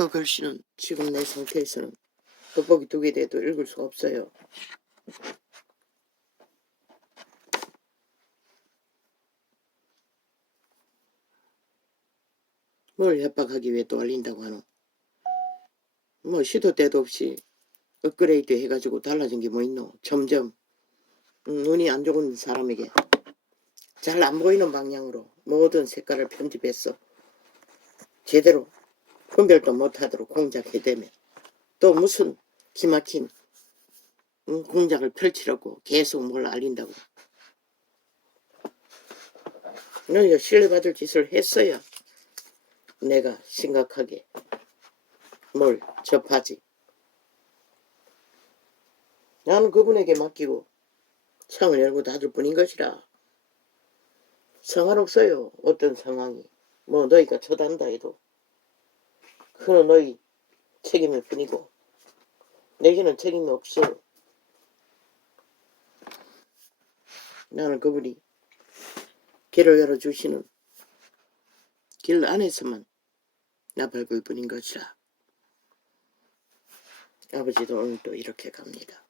그 글씨는 지금 내 상태에서는 돋보기 2개 돼도 읽을 수가 없어요. 뭘 협박하기 위해 또 알린다고 하노? 뭐 시도 때도 없이 업그레이드 해가지고 달라진 게 뭐 있노? 점점 눈이 안 좋은 사람에게 잘 안 보이는 방향으로 모든 색깔을 편집했어. 제대로 분별도 못하도록 공작해대며 또 무슨 기막힌 공작을 펼치려고 계속 뭘 알린다고. 너희가 신뢰받을 짓을 했어야 내가 심각하게 뭘 접하지. 나는 그분에게 맡기고 창을 열고 닫을 뿐인 것이라. 상관없어요. 어떤 상황이. 뭐 너희가 쳐단다 해도 그건 너희 책임일 뿐이고 내게는 책임이 없어요. 나는 그분이 길을 열어주시는 길 안에서만 나발굴 뿐인 것이라. 아버지도 오늘 또 이렇게 갑니다.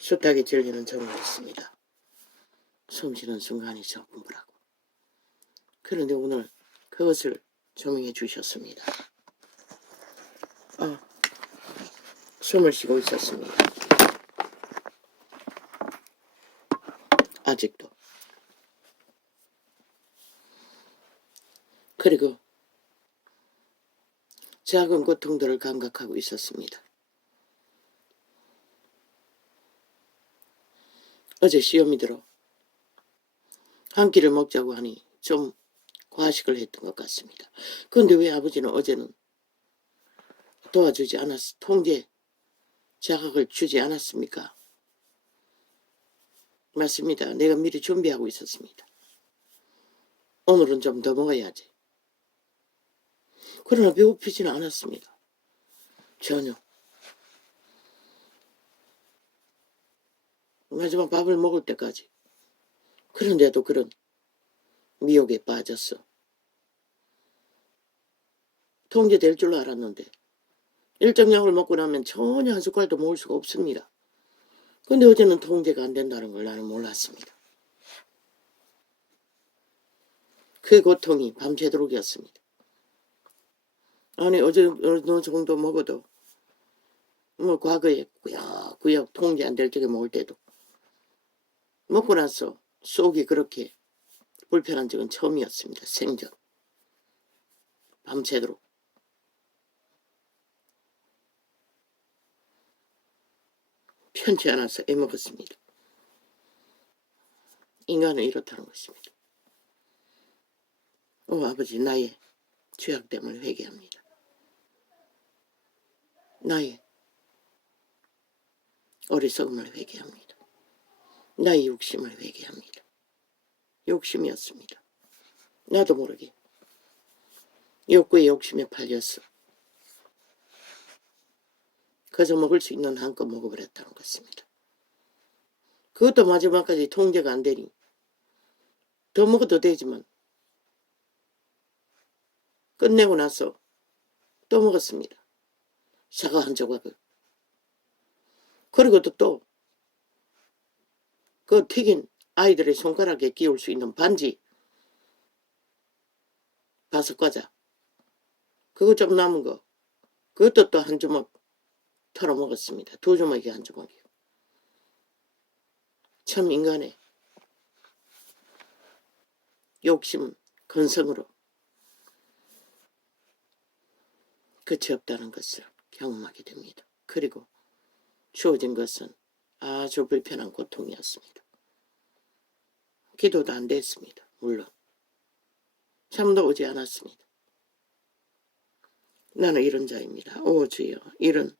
숱하게 질리는 저는 있습니다. 숨쉬는 순간이 적분부라고. 그런데 오늘 그것을 조명해 주셨습니다. 숨을 쉬고 있었습니다. 아직도. 그리고 작은 고통들을 감각하고 있었습니다. 어제 시험이 들어 한 끼를 먹자고 하니 좀 과식을 했던 것 같습니다. 그런데 왜 아버지는 어제는 도와주지 통제 자각을 주지 않았습니까? 맞습니다. 내가 미리 준비하고 있었습니다. 오늘은 좀 더 먹어야지. 그러나 배고프지는 않았습니다. 전혀. 마지막 밥을 먹을 때까지. 그런데도 그런 미혹에 빠졌어. 통제될 줄 알았는데 일정량을 먹고 나면 전혀 한 숟갈도 먹을 수가 없습니다. 근데 어제는 통제가 안 된다는 걸 나는 몰랐습니다. 그 고통이 밤새도록이었습니다. 아니 어제 어느 정도 먹어도 뭐 과거에 구역구역 통제 안 될 적에 먹을 때도 먹고 나서 속이 그렇게 불편한 적은 처음이었습니다. 생전. 밤새도록. 편치 않아서 애먹었습니다. 인간은 이렇다는 것입니다. 아버지 나의 죄악됨을 회개합니다. 나의 어리석음을 회개합니다. 나의 욕심을 회개합니다. 욕심이었습니다. 나도 모르게 욕구의 욕심에 팔렸어. 그저 먹을 수 있는 한껏 먹어버렸다는 것입니다. 그것도 마지막까지 통제가 안 되니 더 먹어도 되지만 끝내고 나서 또 먹었습니다. 사과 한 조각을. 그리고 또 그 튀긴 아이들의 손가락에 끼울 수 있는 반지 바삭과자 그거 좀 남은 거 그것도 또 한 주먹 털어 먹었습니다. 2주먹이 한 주먹이요. 참 인간의 욕심 근성으로 끝이 없다는 것을 경험하게 됩니다. 그리고 주어진 것은 아주 불편한 고통이었습니다. 기도도 안 됐습니다. 물론 잠도 오지 않았습니다. 나는 이런 자입니다. 오 주여, 이런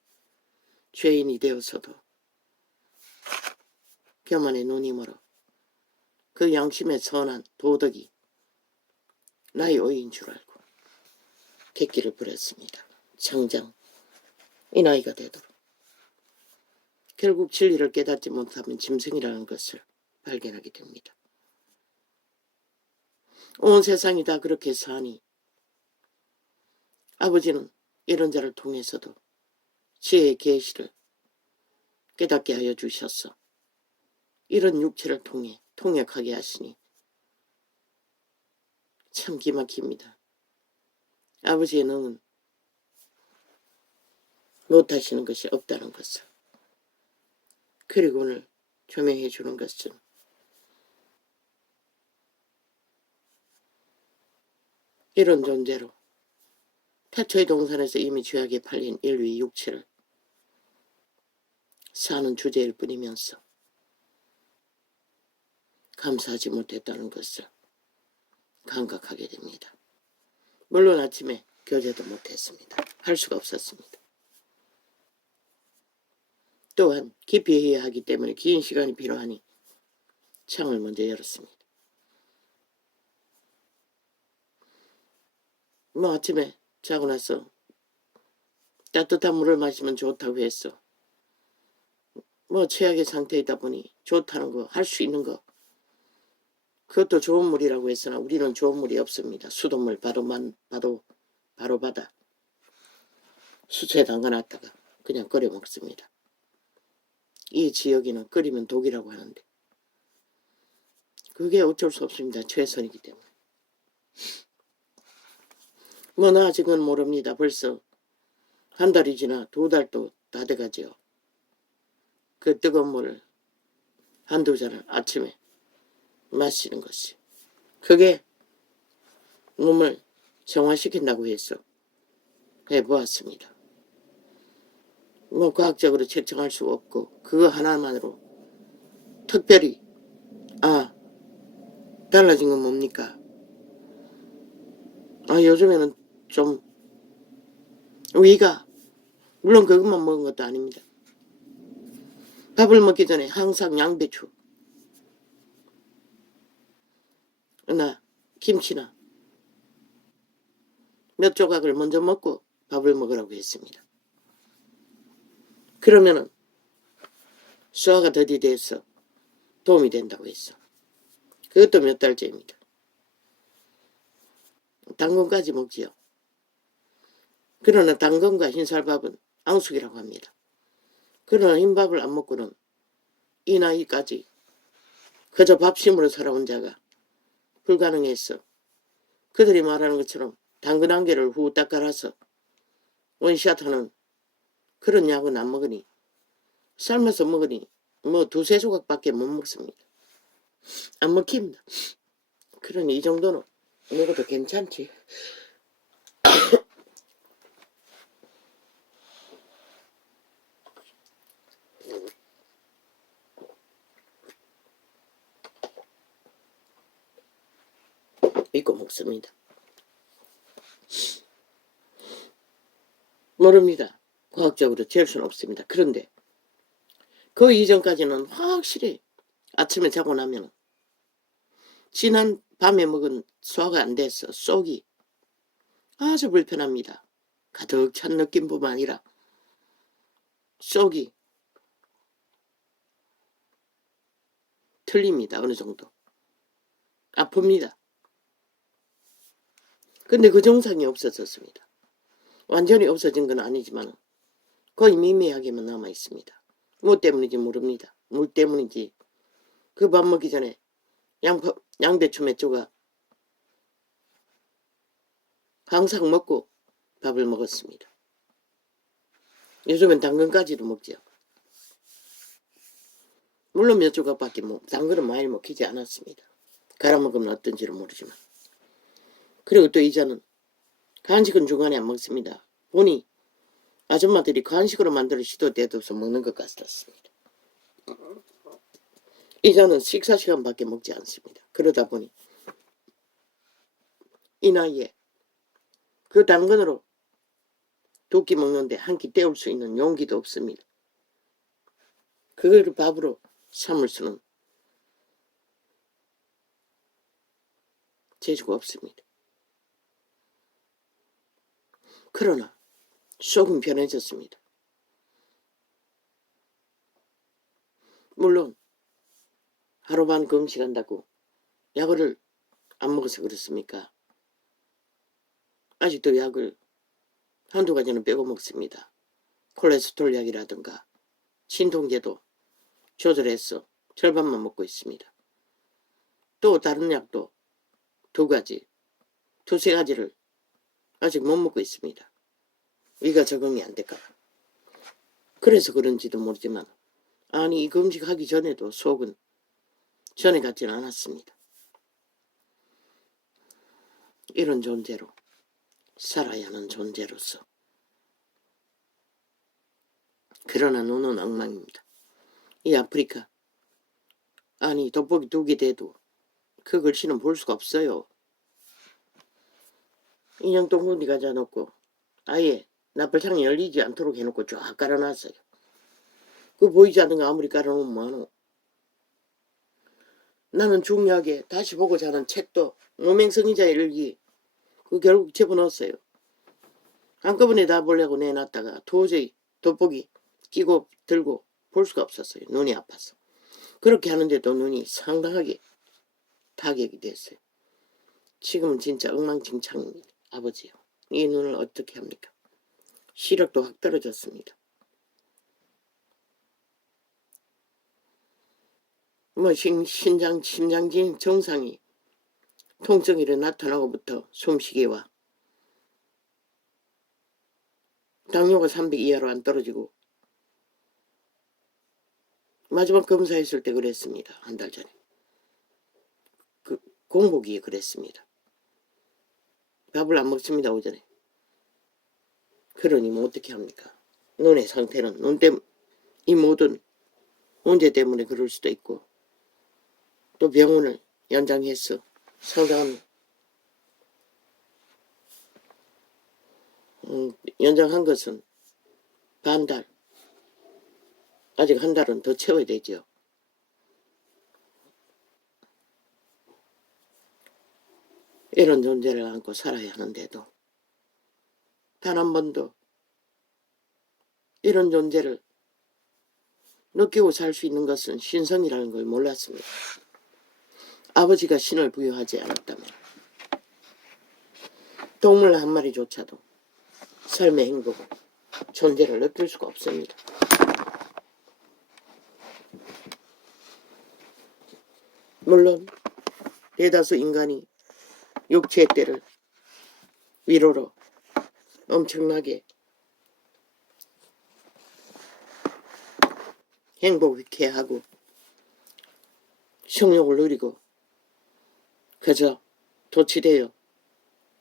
죄인이 되어서도 교만의 눈이 멀어 그 양심의 선한 도덕이 나의 의인 줄 알고 객기를 부렸습니다. 장장 이 나이가 되도록. 결국 진리를 깨닫지 못하면 짐승이라는 것을 발견하게 됩니다. 온 세상이 다 그렇게 사니 아버지는 이런 자를 통해서도 지혜의 계시를 깨닫게 하여 주셨어. 이런 육체를 통해 통역하게 하시니 참 기막힙니다. 아버지의 능은 못하시는 것이 없다는 것을. 그리고 오늘 조명해 주는 것은 이런 존재로 태초의 동산에서 이미 죄악에 팔린 인류의 육체를 사는 주제일 뿐이면서 감사하지 못했다는 것을 감각하게 됩니다. 물론 아침에 교제도 못했습니다. 할 수가 없었습니다. 또한 깊이 해야 하기 때문에 긴 시간이 필요하니 창을 먼저 열었습니다. 아침에 자고 나서 따뜻한 물을 마시면 좋다고 했어. 최악의 상태이다 보니 좋다는 거, 할 수 있는 거, 그것도 좋은 물이라고 했으나 우리는 좋은 물이 없습니다. 수돗물 바로 받아 수초에 담가놨다가 그냥 끓여 먹습니다. 이 지역에는 끓이면 독이라고 하는데 그게 어쩔 수 없습니다. 최선이기 때문에. 나 아직은 모릅니다. 벌써 한 달이 지나 2달도 다 돼가지요. 그 뜨거운 물을 한두 잔을 아침에 마시는 것이 그게 몸을 정화시킨다고 해서 해보았습니다. 과학적으로 측정할 수 없고 그거 하나만으로 특별히 달라진 건 뭡니까? 요즘에는 좀 위가 물론 그것만 먹은 것도 아닙니다. 밥을 먹기 전에 항상 양배추 나 김치나 몇 조각을 먼저 먹고 밥을 먹으라고 했습니다. 그러면은 소화가 더디돼서 도움이 된다고 했어. 그것도 몇 달째입니다. 당근까지 먹지요. 그러나 당근과 흰쌀밥은 앙숙이라고 합니다. 그러나 흰밥을 안 먹고는 이 나이까지 그저 밥심으로 살아온 자가 불가능했어. 그들이 말하는 것처럼 당근 한 개를 후딱 갈아서 원샷하는 그런 약은 안 먹으니 삶아서 먹으니 2-3 조각밖에 못 먹습니다. 안 먹힙니다. 그러니 이 정도는 먹어도 괜찮지. 믿고 먹습니다. 모릅니다. 과학적으로 잴 수는 없습니다. 그런데 그 이전까지는 확실히 아침에 자고 나면 지난 밤에 먹은 소화가 안 돼서 속이 아주 불편합니다. 가득 찬 느낌뿐만 아니라 속이 틀립니다. 어느 정도 아픕니다. 근데 그 증상이 없어졌습니다. 완전히 없어진 건 아니지만 거의 미미하게만 남아 있습니다. 뭐 때문인지 모릅니다. 물 때문인지 그 밥 먹기 전에 양배추 몇 조각 항상 먹고 밥을 먹었습니다. 요즘엔 당근까지도 먹죠. 물론 몇 조각밖에 당근은 많이 먹히지 않았습니다. 갈아 먹으면 어떤지는 모르지만. 그리고 또 이자는 간식은 중간에 안 먹습니다. 보니 아줌마들이 간식으로 만들어 시도 때도 없어 먹는 것 같았습니다. 이자는 식사 시간밖에 먹지 않습니다. 그러다 보니 이 나이에 그 당근으로 2끼 먹는데 한 끼 때울 수 있는 용기도 없습니다. 그걸 밥으로 삼을 수는 재주가 없습니다. 그러나 조금 변해졌습니다. 물론 하루 반 금식한다고 약을 안 먹어서 그렇습니까? 아직도 약을 한두 가지는 빼고 먹습니다. 콜레스테롤 약이라든가 진통제도 조절해서 절반만 먹고 있습니다. 또 다른 약도 두세 가지를 아직 못 먹고 있습니다. 위가 적응이 안 될까 봐. 그래서 그런지도 모르지만 아니 이 금식하기 전에도 속은 전에 같지는 않았습니다. 이런 존재로 살아야 하는 존재로서. 그러나 눈은 엉망입니다. 이 아프리카 아니 돋보기 2개 돼도 그 글씨는 볼 수가 없어요. 인형 똥구니 가져 놓고 아예 나팔창이 열리지 않도록 해놓고 쫙 깔아놨어요. 그 보이지 않는 거 아무리 깔아놓으면 뭐하노. 나는 중요하게 다시 보고 자는 책도 무명성의자 일기 그 결국 집어넣었어요. 한꺼번에 다 보려고 내놨다가 도저히 돋보기 끼고 들고 볼 수가 없었어요. 눈이 아파서. 그렇게 하는데도 눈이 상당하게 타격이 됐어요. 지금은 진짜 엉망진창입니다. 아버지요. 이 눈을 어떻게 합니까? 시력도 확 떨어졌습니다. 뭐 심장 정상이 통증이 나타나고부터 숨쉬기와 당뇨가 300 이하로 안 떨어지고 마지막 검사했을 때 그랬습니다. 한 달 전에. 그 공복이에 그랬습니다. 밥을 안 먹습니다. 오전에. 그러니 뭐 어떻게 합니까? 눈의 상태는 이 모든 문제 때문에 그럴 수도 있고 또 병원을 연장해서 상당한 연장한 것은 반달 아직 한 달은 더 채워야 되죠. 이런 존재를 안고 살아야 하는데도 단 한 번도 이런 존재를 느끼고 살 수 있는 것은 신성이라는 걸 몰랐습니다. 아버지가 신을 부여하지 않았다면 동물 한 마리조차도 삶의 행복, 존재를 느낄 수가 없습니다. 물론 대다수 인간이 육체의 때를 위로로 엄청나게 행복해 하고 성욕을 누리고 그저 도취되어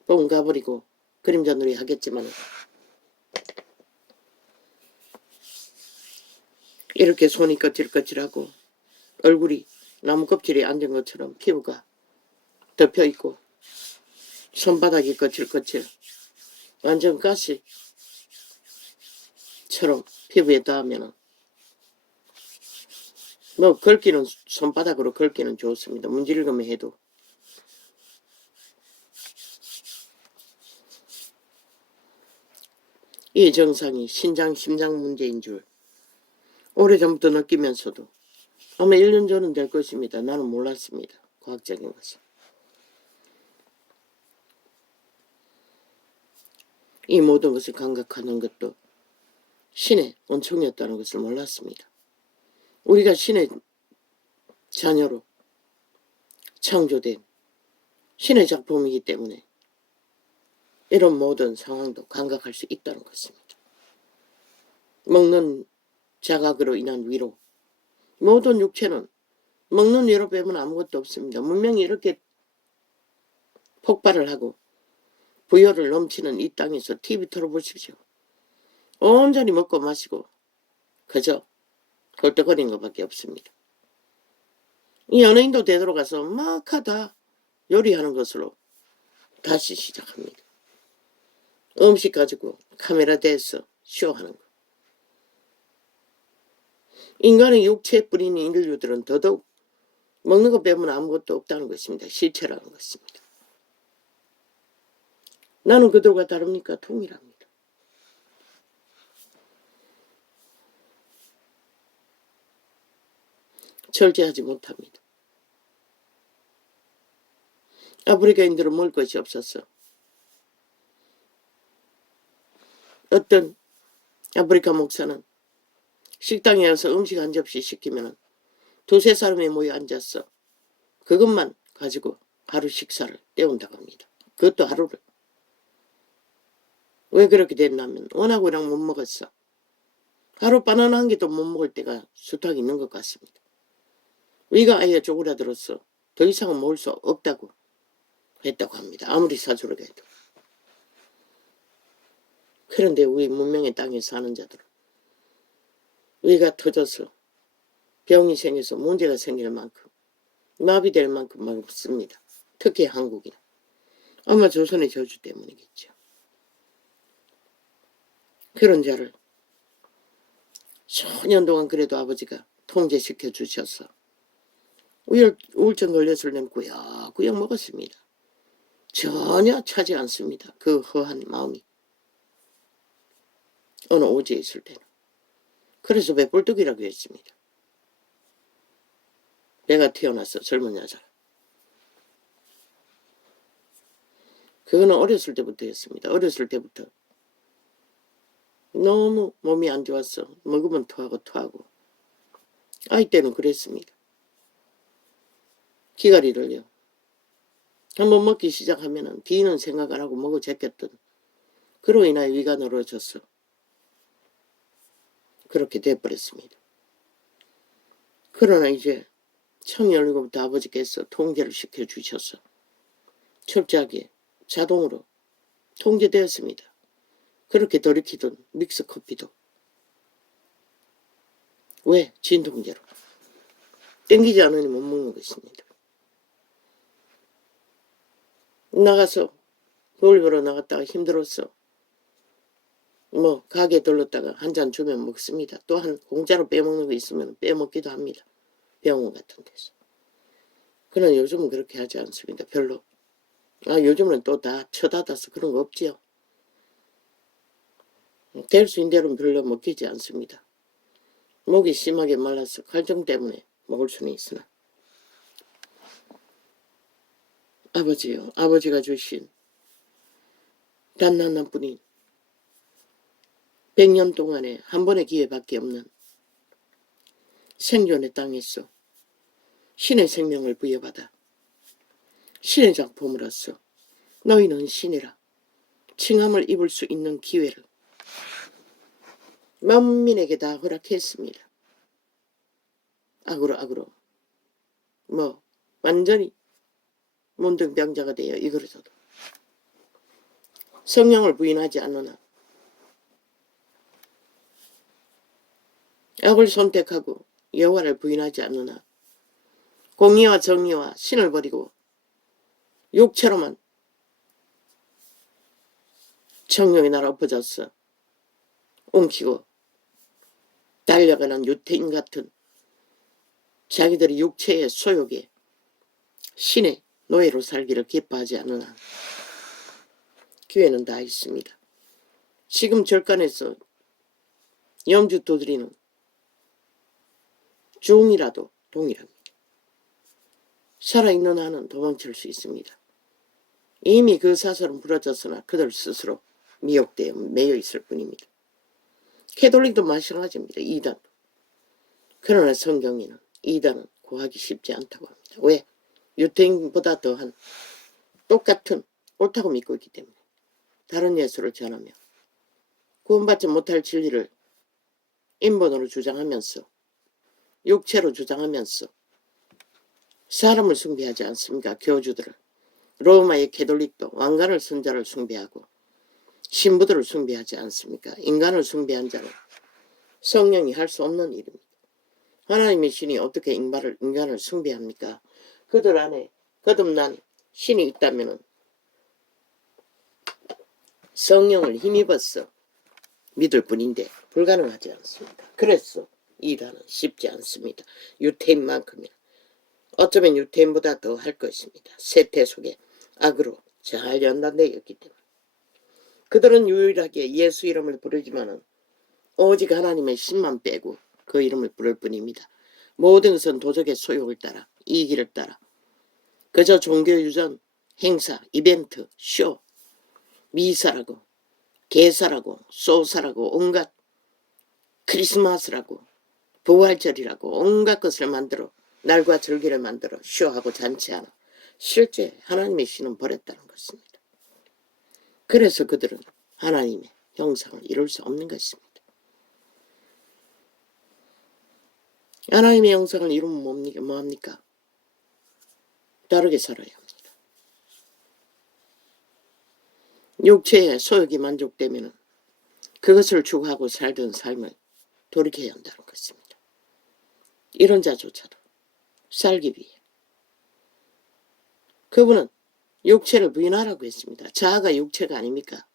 뻥 가버리고 그림자 놀이 하겠지만 이렇게 손이 거칠거칠하고 얼굴이 나무 껍질에 앉은 것처럼 피부가 덮여있고 손바닥이 거칠거칠 완전 가시처럼 피부에 닿으면 뭐 긁기는 손바닥으로 긁기는 좋습니다. 문지르기만 해도. 이 증상이 심장 문제인 줄 오래전부터 느끼면서도 아마 1년 전은 될 것입니다. 나는 몰랐습니다. 과학적인 것은. 이 모든 것을 감각하는 것도 신의 은총이었다는 것을 몰랐습니다. 우리가 신의 자녀로 창조된 신의 작품이기 때문에 이런 모든 상황도 감각할 수 있다는 것입니다. 먹는 자각으로 인한 위로, 모든 육체는 먹는 위로 빼면 아무것도 없습니다. 문명이 이렇게 폭발을 하고 부여를 넘치는 이 땅에서 TV 틀어보십시오. 온전히 먹고 마시고 그저 헐떡거리는 것밖에 없습니다. 이 연예인도 되돌아가서 막 하다 요리하는 것으로 다시 시작합니다. 음식 가지고 카메라 대서 쇼하는 거. 인간의 육체에 뿌리는 인류들은 더더욱 먹는 것 빼면 아무것도 없다는 것입니다. 실체라는 것입니다. 나는 그들과 다릅니까? 동일합니다. 절제하지 못합니다. 아프리카인들은 먹을 것이 없었어. 어떤 아프리카 목사는 식당에 가서 음식 한 접시 시키면 두세 사람이 모여 앉았어. 그것만 가지고 하루 식사를 때운다고 합니다. 그것도 하루를. 왜 그렇게 됐냐면 워낙 못 먹었어. 하루 바나나 한 개도 못 먹을 때가 수탁 있는 것 같습니다. 위가 아예 쪼그라들었어. 더 이상은 먹을 수 없다고 했다고 합니다. 아무리 사주를 해도. 그런데 우리 문명의 땅에 사는 자들은 위가 터져서 병이 생겨서 문제가 생길 만큼 마비될 만큼 많습니다. 특히 한국인. 아마 조선의 저주 때문이겠죠. 그런 자를 10년 동안 그래도 아버지가 통제시켜 주셔서 우울증 걸렸을 때는 꾸역꾸역 먹었습니다. 전혀 차지 않습니다. 그 허한 마음이. 어느 오지에 있을 때는. 그래서 왜 뿔뚝이라고 했습니다. 내가 태어나서 젊은 여자. 그거는 어렸을 때부터였습니다. 어렸을 때부터. 너무 몸이 안 좋았어. 먹으면 토하고. 아이 때는 그랬습니다. 기가리를요. 한번 먹기 시작하면은 뒤는 생각 안 하고 먹어 제꼈던. 그로 인하여 위가 늘어졌어. 그렇게 돼버렸습니다. 그러나 이제 청이 열리고부터 아버지께서 통제를 시켜주셔서 철저하게 자동으로 통제되었습니다. 그렇게 돌이키던 믹스커피도. 왜? 진통제로. 땡기지 않으니 못 먹는 것입니다. 나가서 볼 보러 나갔다가 힘들었어. 가게 들렀다가 한 잔 주면 먹습니다. 또한 공짜로 빼먹는 거 있으면 빼먹기도 합니다. 병원 같은 데서. 그러나 요즘은 그렇게 하지 않습니다. 별로. 요즘은 또 다 쳐닫아서 그런 거 없지요. 될 수 있는 대로는 별로 먹히지 않습니다. 목이 심하게 말라서 갈증 때문에 먹을 수는 있으나. 아버지요. 아버지가 주신 단 하나뿐인 100년 동안에 한 번의 기회밖에 없는 생존의 땅에서 신의 생명을 부여받아 신의 작품으로서 너희는 신이라 칭함을 입을 수 있는 기회를 만민에게 다 허락했습니다. 악으로 완전히 문둥병자가 되어 이거로서도 성령을 부인하지 않으나 악을 선택하고 여호와를 부인하지 않으나 공의와 정의와 신을 버리고 육체로만 정욕의 나라 엎어졌어. 옮기고 달려가는 유태인 같은 자기들의 육체의 소욕에 신의 노예로 살기를 기뻐하지 않으나 기회는 다 있습니다. 지금 절간에서 염주 두드리는 중이라도 동일합니다. 살아있는 한은 도망칠 수 있습니다. 이미 그 사설은 부러졌으나 그들 스스로 미혹되어 매여 있을 뿐입니다. 캐톨릭도 마찬가지입니다. 이단. 그러나 성경에는 이단은 구하기 쉽지 않다고 합니다. 왜? 유태인보다 더한 똑같은 옳다고 믿고 있기 때문에 다른 예수를 전하며 구원받지 못할 진리를 인본으로 주장하면서 육체로 주장하면서 사람을 숭배하지 않습니까? 교주들을. 로마의 캐톨릭도 왕관을 쓴 자를 숭배하고 신부들을 숭배하지 않습니까? 인간을 숭배한 자는 성령이 할 수 없는 일입니다. 하나님의 신이 어떻게 인간을 숭배합니까? 그들 안에 거듭난 신이 있다면 성령을 힘입어서 믿을 뿐인데 불가능하지 않습니다. 그래서 이단은 쉽지 않습니다. 유태인만큼이나. 어쩌면 유태인보다 더 할 것입니다. 세태 속에 악으로 잘 연단되어 있기 때문에. 그들은 유일하게 예수 이름을 부르지만은 오직 하나님의 신만 빼고 그 이름을 부를 뿐입니다. 모든 것은 도적의 소욕을 따라 이기를 따라 그저 종교 유전 행사, 이벤트, 쇼, 미사라고, 개사라고, 소사라고, 온갖 크리스마스라고, 부활절이라고 온갖 것을 만들어 날과 절기를 만들어 쇼하고 잔치하나 실제 하나님의 신은 버렸다는 것입니다. 그래서 그들은 하나님의 형상을 이룰 수 없는 것입니다. 하나님의 형상을 이루면 뭐합니까? 다르게 살아야 합니다. 육체의 소욕이 만족되면 그것을 추구하고 살던 삶을 돌이켜야 한다는 것입니다. 이런 자조차도 살기 위해 그분은 육체를 부인하라고 했습니다. 자아가 육체가 아닙니까?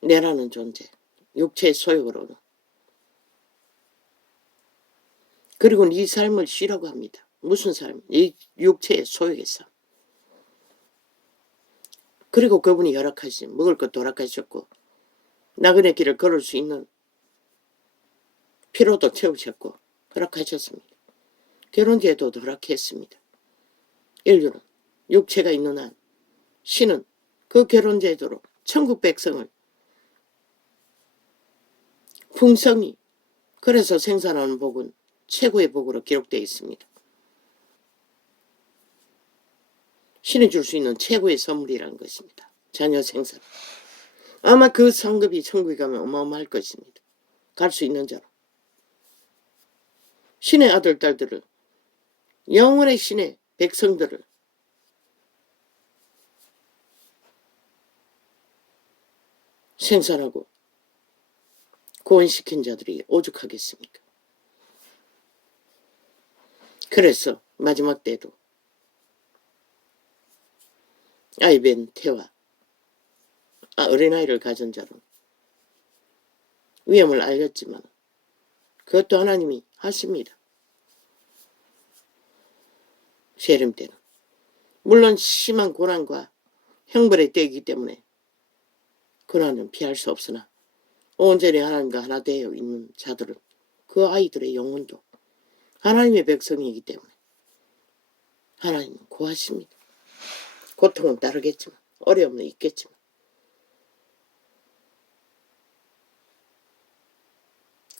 내라는 존재, 육체의 소욕으로는. 그리고 네 삶을 쉬라고 합니다. 무슨 삶? 이 육체의 소욕의 삶. 그리고 그분이 허락하신 먹을 것도 허락하셨고 나그네 길을 걸을 수 있는 피로도 채우셨고 허락하셨습니다. 결혼제도도 허락했습니다. 인류는 육체가 있는 한 신은 그 결혼제도로 천국 백성을 풍성히 그래서 생산하는 복은 최고의 복으로 기록되어 있습니다. 신이 줄 수 있는 최고의 선물이라는 것입니다. 자녀 생산. 아마 그 상급이 천국에 가면 어마어마할 것입니다. 갈 수 있는 자로. 신의 아들, 딸들을 영원의 신의 백성들을 생산하고 구원시킨 자들이 오죽하겠습니까? 그래서 마지막 때도 아이벤 태와 어린아이를 가진 자로 위험을 알렸지만 그것도 하나님이 하십니다. 세림 때는 물론 심한 고난과 형벌의 때이기 때문에 고난은 피할 수 없으나 온전히 하나님과 하나 되어 있는 자들은 그 아이들의 영혼도 하나님의 백성이기 때문에 하나님은 구하십니다. 고통은 따르겠지만 어려움은 있겠지만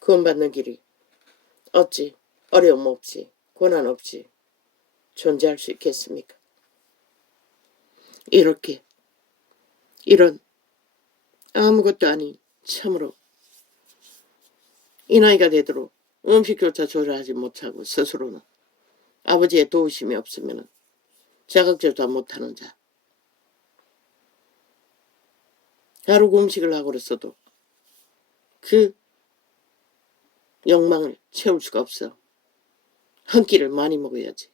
구원받는 길이 어찌 어려움 없이 고난 없이 존재할 수 있겠습니까? 이렇게 이런 아무것도 아닌 참으로 이 나이가 되도록 음식조차 조절하지 못하고 스스로는 아버지의 도우심이 없으면 자각조차 못하는 자. 하루 음식을 하고로서도 그 욕망을 채울 수가 없어. 한 끼를 많이 먹어야지.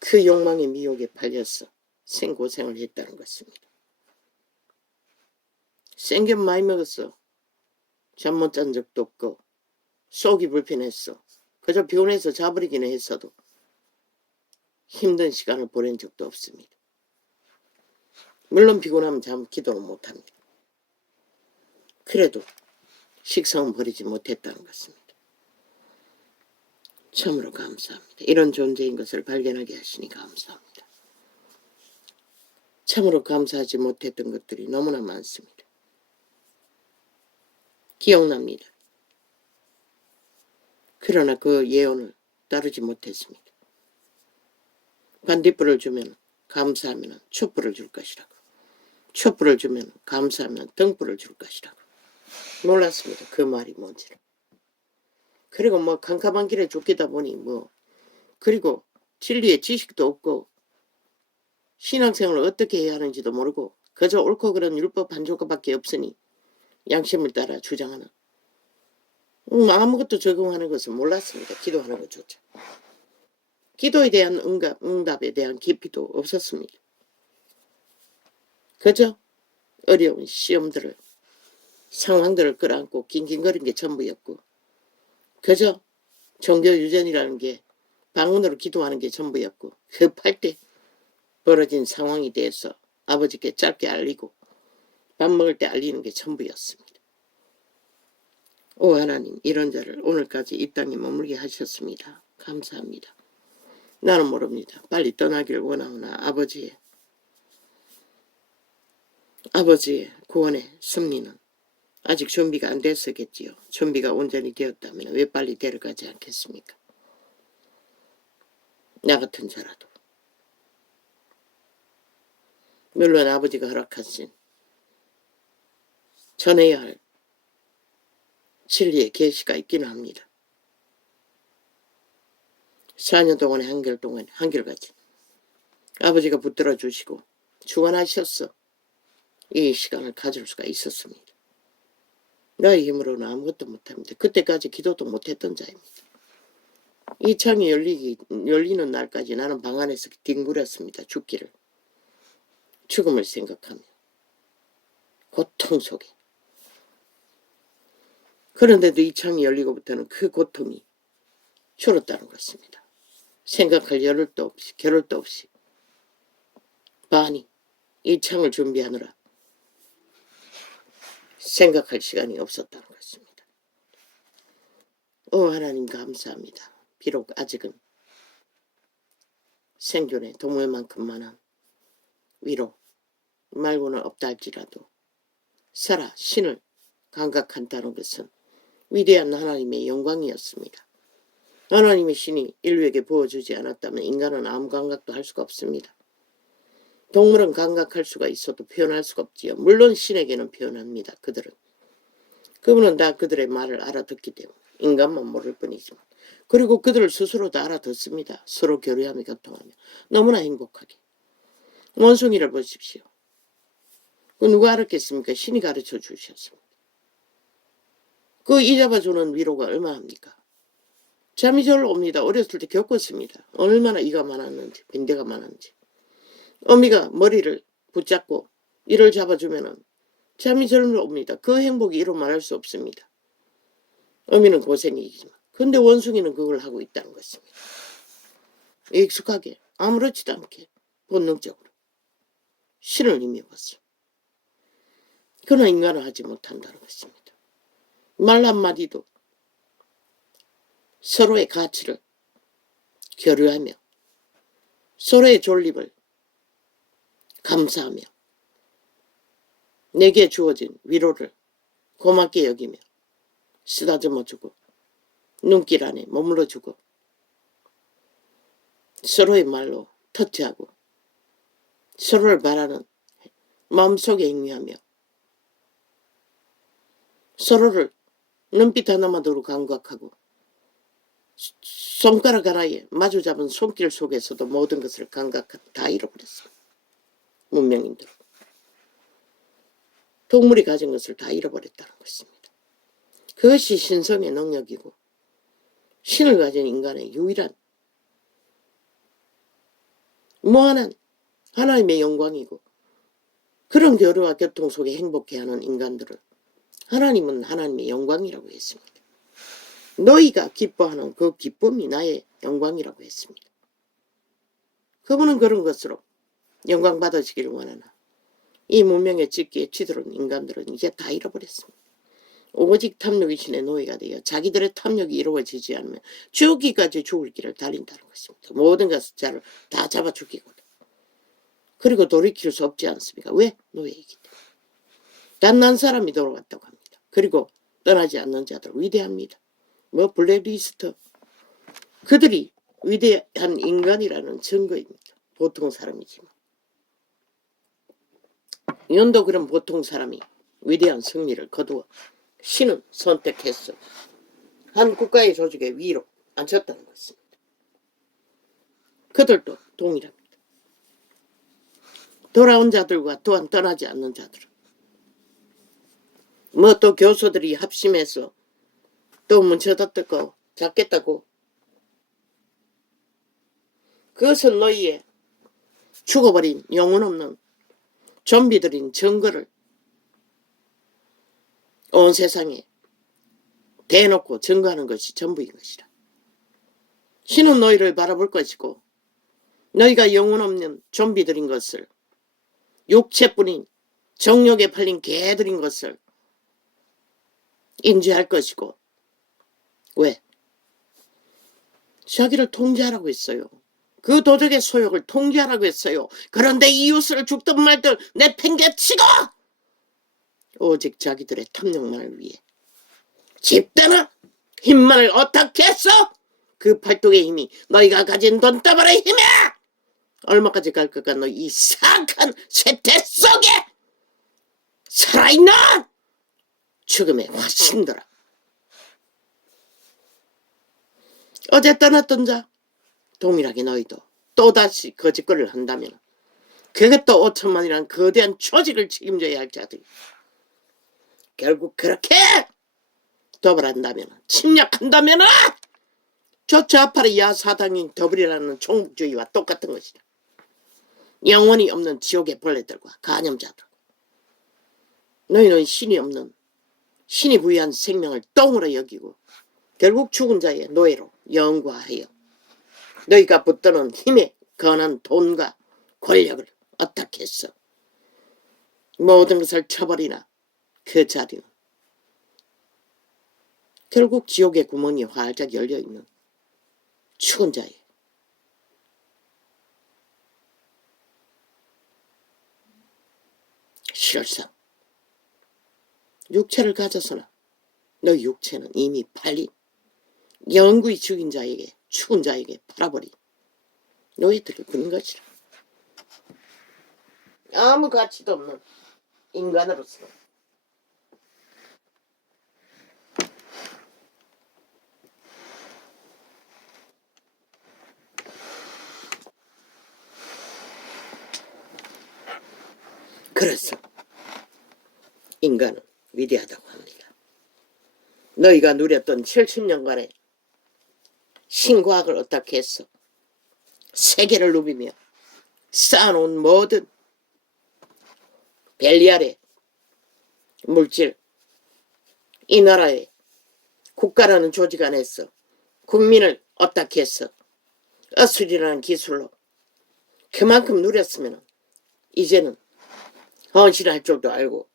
그 욕망의 미혹에 팔려서 생고생을 했다는 것입니다. 생겨 많이 먹었어. 잠 못 잔 적도 없고 속이 불편했어. 그저 피곤해서 자버리기는 했어도 힘든 시간을 보낸 적도 없습니다. 물론 피곤하면 기도는 못합니다. 그래도 식성은 버리지 못했다는 것입니다. 참으로 감사합니다. 이런 존재인 것을 발견하게 하시니 감사합니다. 참으로 감사하지 못했던 것들이 너무나 많습니다. 기억납니다. 그러나 그 예언을 따르지 못했습니다. 반딧불을 주면 감사하면 촛불을 줄 것이라고. 촛불을 주면 감사하면 등불을 줄 것이라고. 놀랐습니다. 그 말이 뭔지를. 그리고 뭐 캄캄한 길에 쫓기다 보니 그리고 진리의 지식도 없고 신앙생활을 어떻게 해야 하는지도 모르고 그저 옳고 그른 율법 한 조각밖에 없으니 양심을 따라 주장하는 아무것도 적용하는 것을 몰랐습니다. 기도하는 것조차. 기도에 대한 응답에 대한 깊이도 없었습니다. 그저 어려운 시험들을 상황들을 끌어안고 낑낑거린 게 전부였고 그저 종교유전이라는 게 방언으로 기도하는 게 전부였고 급할 때 벌어진 상황에 대해서 아버지께 짧게 알리고 밥 먹을 때 알리는 게 전부였습니다. 오 하나님, 이런 자를 오늘까지 이 땅에 머물게 하셨습니다. 감사합니다. 나는 모릅니다. 빨리 떠나길 원하오나 아버지의 아버지의 구원의 승리는 아직 준비가 안 됐었겠지요. 준비가 온전히 되었다면 왜 빨리 데려가지 않겠습니까? 나 같은 자라도. 물론 아버지가 허락하신 전해야 할 진리의 계시가 있기는 합니다. 4년 동안의 한결같이 아버지가 붙들어 주시고 주관하셨어 이 시간을 가질 수가 있었습니다. 나의 힘으로는 아무것도 못합니다. 그때까지 기도도 못했던 자입니다. 이 창이 열리는 날까지 나는 방 안에서 뒹굴었습니다. 죽기를. 죽음을 생각하며 고통 속에. 그런데도 이 창이 열리고부터는 그 고통이 줄었다는 것입니다. 생각할 겨를도 없이 반이 이 창을 준비하느라 생각할 시간이 없었다는 것입니다. 하나님 감사합니다. 비록 아직은 생존의 동물만큼만한 위로 말고는 없다 할지라도 살아 신을 감각한다는 것은 위대한 하나님의 영광이었습니다. 하나님의 신이 인류에게 부어주지 않았다면 인간은 아무 감각도 할 수가 없습니다. 동물은 감각할 수가 있어도 표현할 수가 없지요. 물론 신에게는 표현합니다. 그분은 다 그들의 말을 알아듣기 때문에 인간만 모를 뿐이지만 그리고 그들을 스스로도 알아듣습니다. 서로 교류하며 교통하며 너무나 행복하게. 원숭이를 보십시오. 그 누가 알았겠습니까? 신이 가르쳐 주셨습니다. 그 이잡아주는 위로가 얼마합니까? 잠이 절 옵니다. 어렸을 때 겪었습니다. 얼마나 이가 많았는지 빈대가 많았는지. 어미가 머리를 붙잡고 이를 잡아주면은 잠이 절 옵니다. 그 행복이 이로 말할 수 없습니다. 어미는 고생이지만 근데 원숭이는 그걸 하고 있다는 것입니다. 익숙하게 아무렇지도 않게 본능적으로 신을 힘입었어. 그러나 인간은 하지 못한다는 것입니다. 말 한마디도 서로의 가치를 교류하며 서로의 존립을 감사하며 내게 주어진 위로를 고맙게 여기며 쓰다듬어주고 눈길 안에 머물러주고 서로의 말로 터치하고 서로를 바라는 마음속에 행위하며 서로를 눈빛 하나만으로 감각하고 손가락 하나에 마주잡은 손길 속에서도 모든 것을 다 잃어버렸습니다. 문명인들. 동물이 가진 것을 다 잃어버렸다는 것입니다. 그것이 신성의 능력이고 신을 가진 인간의 유일한 무한한 하나님의 영광이고 그런 교류와 교통 속에 행복해하는 인간들을 하나님은 하나님의 영광이라고 했습니다. 너희가 기뻐하는 그 기쁨이 나의 영광이라고 했습니다. 그분은 그런 것으로 영광 받으시기를 원하나 이 문명의 찢기에 쥐들은 인간들은 이제 다 잃어버렸습니다. 오직 탐욕의 신의 노예가 되어 자기들의 탐욕이 이루어지지 않으면 죽기까지 죽을 길을 달린다는 것입니다. 모든 것을 다 잡아 죽이거든. 그리고 돌이킬 수 없지 않습니까? 왜? 노예이기 때문에. 단난 사람이 돌아왔다고 합니다. 그리고 떠나지 않는 자들 위대합니다. 블랙리스트 그들이 위대한 인간이라는 증거입니다. 보통 사람이지만 연도 그런 보통 사람이 위대한 승리를 거두어 신은 선택했어. 한 국가의 조직의 위로 앉혔다는 것입니다. 그들도 동일합니다. 돌아온 자들과 또한 떠나지 않는 자들은 또 교수들이 합심해서 또 문쳐다 뜯고 잡겠다고 그것은 너희의 죽어버린 영혼 없는 좀비들인 증거를 온 세상에 대놓고 증거하는 것이 전부인 것이라. 신은 너희를 바라볼 것이고 너희가 영혼 없는 좀비들인 것을 육체뿐인 정욕에 팔린 개들인 것을 인지할 것이고 왜? 자기를 통제하라고 했어요. 그 도적의 소욕을 통제하라고 했어요. 그런데 이웃을 죽든 말든 내팽개치고 오직 자기들의 탐욕만을 위해 집단은 힘만을 어떻게 했어? 그 팔뚝의 힘이 너희가 가진 돈다발의 힘이야! 얼마까지 갈 것까 너 이 사악한 쇠퇴 속에 살아있는 죽음의 화신들아. 어제 떠났던 자 동일하게 너희도 또다시 거짓거리를 한다면 그것도 5천만이라는 거대한 조직을 책임져야 할 자들이 결국 그렇게 도발한다면 침략한다면 저 좌파의 야사당인 더블이라는 종북주의와 똑같은 것이다. 영원히 없는 지옥의 벌레들과 간염자들. 너희는 신이 없는 신이 부여한 생명을 똥으로 여기고 결국 죽은 자의 노예로 영구하여 너희가 붙드는 힘에 건한 돈과 권력을 어떻게 했어? 모든 것을 쳐버리나 그 자리는 결국 지옥의 구멍이 활짝 열려있는 죽은 자의 실상 육체를 가져서나 너 육체는 이미 팔린 영구히 죽은 자에게 팔아버린 노예들을 부른 것이라. 아무 가치도 없는 인간으로서 그래서 인간은 위대하다고 합니다. 너희가 누렸던 70년간의 신과학을 어떻게 했어? 세계를 누비며 쌓아놓은 모든 벨리알의 물질, 이 나라의 국가라는 조직 안에서 국민을 어떻게 했어? 어술이라는 기술로 그만큼 누렸으면 이제는 헌신할 줄도 알고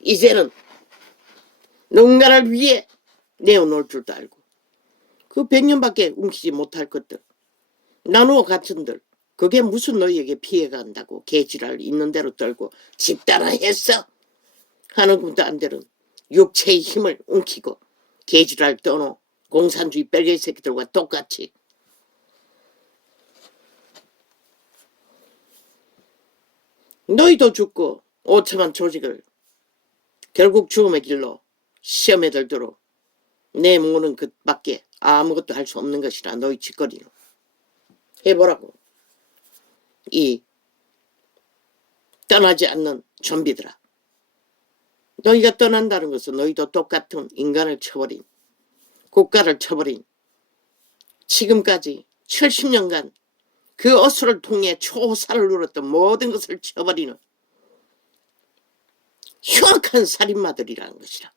이제는 누군가를 위해 내어놓을 줄도 알고 그 100년밖에 움키지 못할 것들 나누어 갇힌들 그게 무슨 너희에게 피해가 간다고 개지랄 있는 대로 떨고 집단화했어 하는 것도 안 되는 육체의 힘을 움키고 개지랄 떠노 공산주의 뺄개이 새끼들과 똑같이 너희도 죽고 5천만 조직을 결국 죽음의 길로 시험에 들도록 내모는 것밖에 아무것도 할 수 없는 것이라 너희 짓거리는 해보라고. 이 떠나지 않는 좀비들아, 너희가 떠난다는 것은 너희도 똑같은 인간을 쳐버린 국가를 쳐버린 지금까지 70년간 그 어수를 통해 초사를 누렸던 모든 것을 쳐버리는 흉악한 살인마들이라는 것이라.